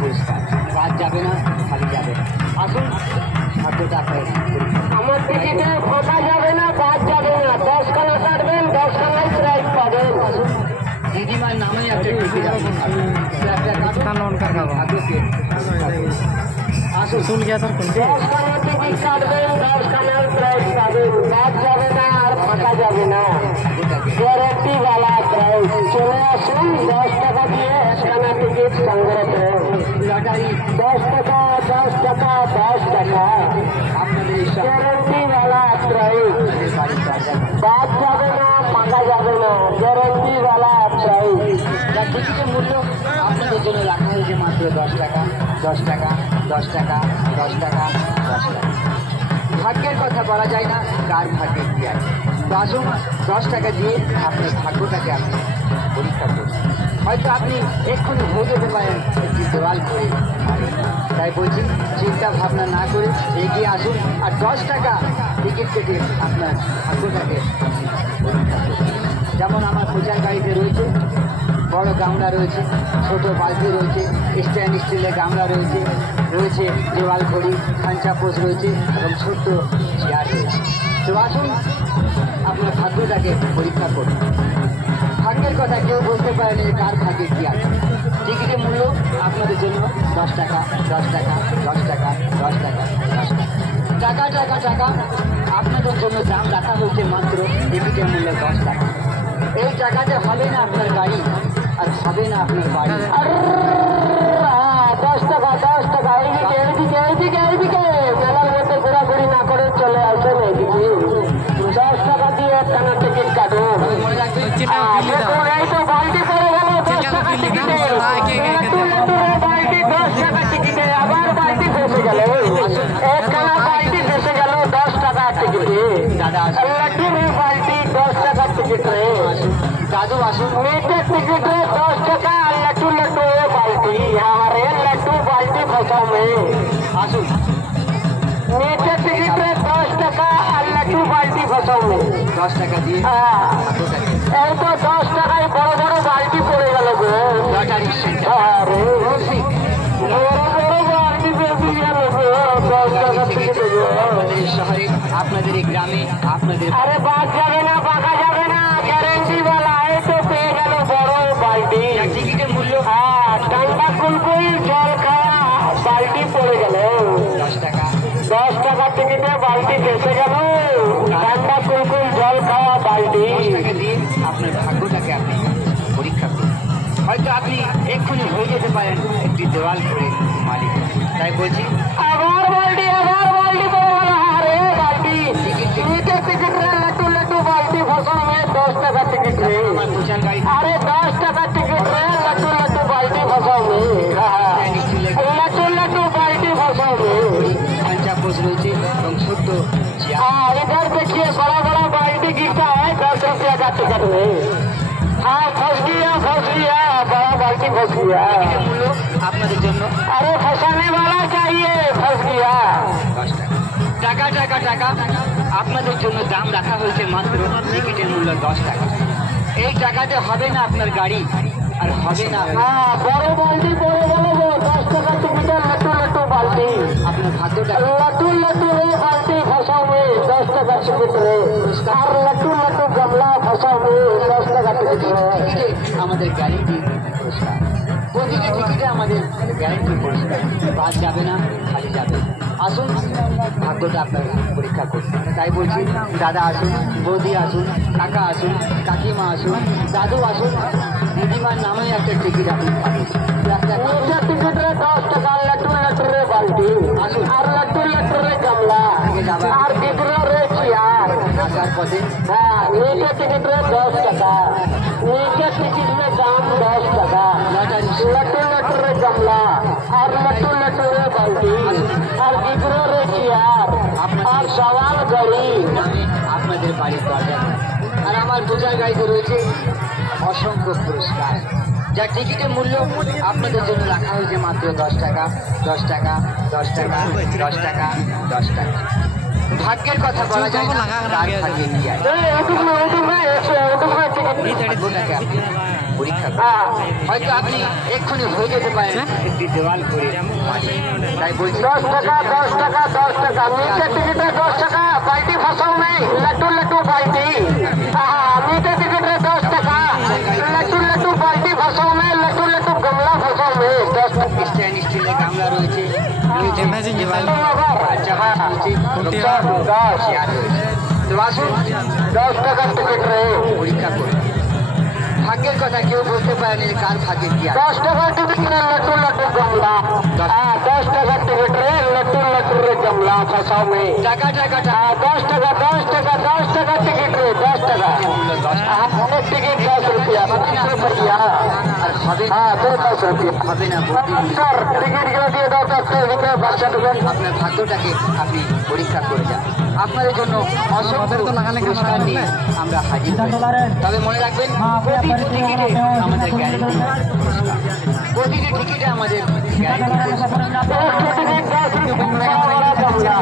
পুরস্কার। রাত যাবে না, খালি যাবে। আসুন, ভাগ্যটা আপনার। আমার টিকিটে ফাঁকা যাবে না, বাদ যাবে না। 10 খানা কাটবেন, 10 খানায় প্রাইজ পাবেন। আসুন, দিদিমার নামে একটা টিকিট আপনি পাবেন। আসুন, শুন গিয়া 10 খানা টিকিট কাটবেন, 10 খানার প্রাইজ পাবেন। বাদ যাবে না আর ফাঁকা যাবে না, গ্যারেন্টি वाला প্রাইজ। চলে আসুন, 10 টাকা দিয়ে 1 খানা টিকিট সংগ্রহ করুন। লটারি 10 টাকা, 10 টাকা, 10 টাকা, আপনাদের ঈশ্বর গ্যারেন্টি वाला প্রাইজ। আপনাদের বাড়ির দরজা। বাদ যাবে না, ফাঁকা যাবে না, গ্যারেন্টি वाला প্রাইজ। যার টিকিটের মূল্য আপনাদের জন্য রাখা হয়েছে মাত্র 10 টাকা, 10 টাকা, 10 টাকা, 10 টাকা, 10 টাকা। ভাগ্যের কথা বলা যায় না, কার ভাগ্যে কি আছে। তো আসুন, 10 টাকা দিয়ে আপনার ভাগ্যটাকে আপনি পরীক্ষা করুন। হয়তো আপনি এক্ষুনি হয়ে যেতে পারেন একটি দেওয়াল করে। তাই বলছি, চিন্তা ভাবনা না করে এগিয়ে আসুন আর 10 টাকা টিকিট কেটে আপনার ভাগ্যটাকে পরীক্ষা করুন। যেমন আমার পূজার গাড়িতে রয়েছে বড় গামলা রয়েছে, ছোট বালতি রয়েছে, স্ট্যান্ড স্টিলের গামলা রয়েছে, রয়েছে দেওয়াল ঘড়ি, খাঞ্চা পোষ রয়েছে এবং ছোট্ট চেয়ার রয়েছে। তো আসুন, আপনার ভাগ্যটাকে পরীক্ষা করুন। ভাগ্যের কথা কেউ বলতে পারেনি যে কার ভাগ্যে কী আছে। টিকিটের মূল্য আপনাদের জন্য 10 টাকা, 10 টাকা, 10 টাকা, 10 টাকা, 10 টাকা, টাকা টাকা টাকা। আপনাদের জন্য দাম রাখা হয়েছে মাত্র টিকিটের মূল্য 10 টাকা। এই টাকাতে হবে না আপনার গাড়ি, আর হবে না আপনার বাড়ি। 10 টাকা, 10 টাকা, এইদিকে এইদিকে এইদিকে এইদিকে মেলার মধ্যে ঘোরাঘুরি না করে চলে আসেন এইদিকে। 10 টাকা দিয়ে একখানা টিকিট কাটুন। মনে রাখবেন, দেখুন, এই তো বালতি পড়ে গেল 10 টাকা টিকিটে। বালতি 10 টাকা টিকিটে, আবার বালতি ফেসে গেল। একখানা বালতি ফেসে গেল 10 টাকা টিকিটে। দাদা আসুন, লটুর বালতি 10 টাকা টিকিট রে। দাদু আসুন, मीठे टिकट 10 टका, लट्टू लट्टू बाल्टी, हमारे लट्टू बाल्टी फंसा में। আসুন। मीठे टिकट 10 टका, लट्टू बाल्टी फंसा में। 10 টাকা দিয়ে हाँ, ভাগ্যটাকে এই তো 10 টাকায় বড় বড় বালতি পড়ে গেল গো। লটারি সেন্টার আরে বড় বড় বালতি বেশি গেল গো, 10 টাকা টিকিট গো। আপনাদের এই শহরে, আপনাদের এই গ্রামে, আপনাদের আরে বাদ যাবে না, বাঁকা যাবে না, গ্যারেন্টি वाला। এই তো পেয়ে গেল বড় বালতি। টিকিটের মূল্য হ্যাঁ, ঠান্ডা কুলকুল জল খাওয়া বালতি পড়ে গেল। 10 টাকা। 10 টাকা টিকিটে বালতি ফেসে গেল, ঠান্ডা কুলকুল জল খাওয়া বালতি। 10 টাকা দিয়ে আপনার ভাগ্যটাকে আপনি পরীক্ষা করুন। হয়তো আপনি এক্ষুনি হয়ে যেতে পারেন একটি দেওয়াল করে মালিক। তাই বলছি, আবার বালতি পড়ে গেল। আরে বালতি টিকিটে টিকিট রে, লটু লটু বালতি ফসল में 10 টাকা টিকিট রে। আমার পূজার গাড়ি আরে 10 টাকা টিকিট রে, লটু লটু বালতি ফসল में। লটু লটু বালতি ফসল में। খাঞ্চা পোষ রয়েছে এবং ছোট্ট চেয়ার। हाँ, इधर देखिए बड़ा बड़ा बाल्टी गिरता है 10 रुपया का टिकट में। हाँ, फंस गया बड़ा बाल्टी फंस गया। টিকিটের মূল্য আপনাদের জন্য अरे फंसाने वाला चाहिए, फंस गया। 10 টাকা। টাকা টাকা টাকা। আপনাদের জন্য দাম রাখা হয়েছে মাত্র টিকিটের মূল্য 10 টাকা। এই টাকাতে হবে না আপনার গাড়ি, আর হবে না हाँ, बड़े बाल्टी पड़े गए वो 10 টাকা टिकट लट्टू लट्टू बाल्टी। আপনার ভাগ্যটা। लट्टू लट्टू रे बाल्टी फंसा में 10 टाका टिकट रे। और लट्टू लट्टू गमला फंसा में 10 টাকা टिकट रे। টিকিটে আমাদের গ্যারেন্টি পুরস্কার। প্রতিটি টিকিটে আমাদের গ্যারেন্টি পুরস্কার। বাদ যাবে না, খালি যাবে। আসুন, ভাগ্যটা আপনার পরীক্ষা করুন। তাই বলছি, দাদা আসুন, বৌদি আসুন, কাকা আসুন, কাকিমা আসুন, দাদু আসুন, দিদিমার নামে একটা টিকিট আপনি পাবেন। मीठे टिकट रे 10 টাকা, लट्टू लट्टू रे बाल्टी। और लट्टू लट्टू रे गमला। और गिदरो रे चियार। আসার পথে हाँ, मीठे टिकट रे 10 টাকা। मीठे टिकट में दाम 10 টাকা। लट्टू लट्टू रे गमला। और लट्टू लट्टू रे बाल्टी। और गिदरो रे चियार। और सवाल गड़ी। নামে আপনাদের বাড়ির দরজা। আর আমার পূজার গাড়িতে রয়েছে অসংখ্য পুরস্কার, যার টিকিটের মূল্য আপনাদের জন্য রাখা হয়েছে মাত্র 10 টাকা, 10 টাকা, 10 টাকা, 10 টাকা, 10 টাকা। ভাগ্যের কথা বলা যায় না, কার ভাগ্যে কি আছে। उठूंगा टिकट। ভাগ্যটাকে আপনি পরীক্ষা করি। হ্যাঁ হয়তো আপনি এক্ষুনি হয়ে যেতে পারেন একটি দেওয়াল করে মালিক। তাই বলছি 10 টাকা 10 টাকা 10 টাকা मीठे टिकट है 10 টাকা बाल्टी फंसाओ में लट्टू लट्टू बाल्टी हाँ मीठे टिकट है 10 টাকা लट्टू लट्टू बाल्टी फंसाओ में लट्टू लट्टू गमला फंसाओ में 10 টাকা স্ট্যান্ড স্টিলের গামলা রয়েছে, আর জাহাজ রয়েছে, চেয়ার রয়েছে। তো আসুন 10 টাকা টিকিট রে পরীক্ষা করুন। ভাগ্যের কথা কেউ বলতে পারেনি যে কার ভাগ্যে কি আছে। 10 টাকা টিকিট রে लट्टू लट्टू गमला हाँ 10 টাকা টিকিট রে लट्टू लट्टू रे गमला फंसाओ में টাকা টাকাটা 10 টাকা 10 টাকা 10 টাকা টিকিট রে 10 টাকা हाँ एक टिकट 10 रुपया 20 रुपया আর হবে हाँ 10 रुपया হবে না বলতে सर टिकट গুলো দিয়ে দাও 10 रुपया বাচ্চা দেবেন আপনার ভাগ্যটাকে আপনি পরীক্ষা করে যান। আপনাদের জন্য অসংখ্য পুরস্কার নিয়ে আমরা হাজির হয়েছি। তবে মনে রাখবেন প্রতিটি টিকিটে আমাদের গ্যারেন্টি পুরস্কার, প্রতিটি টিকিটে আমাদের গ্যারেন্টি পুরস্কার। टिकट 10 रुपया बड़ा गमला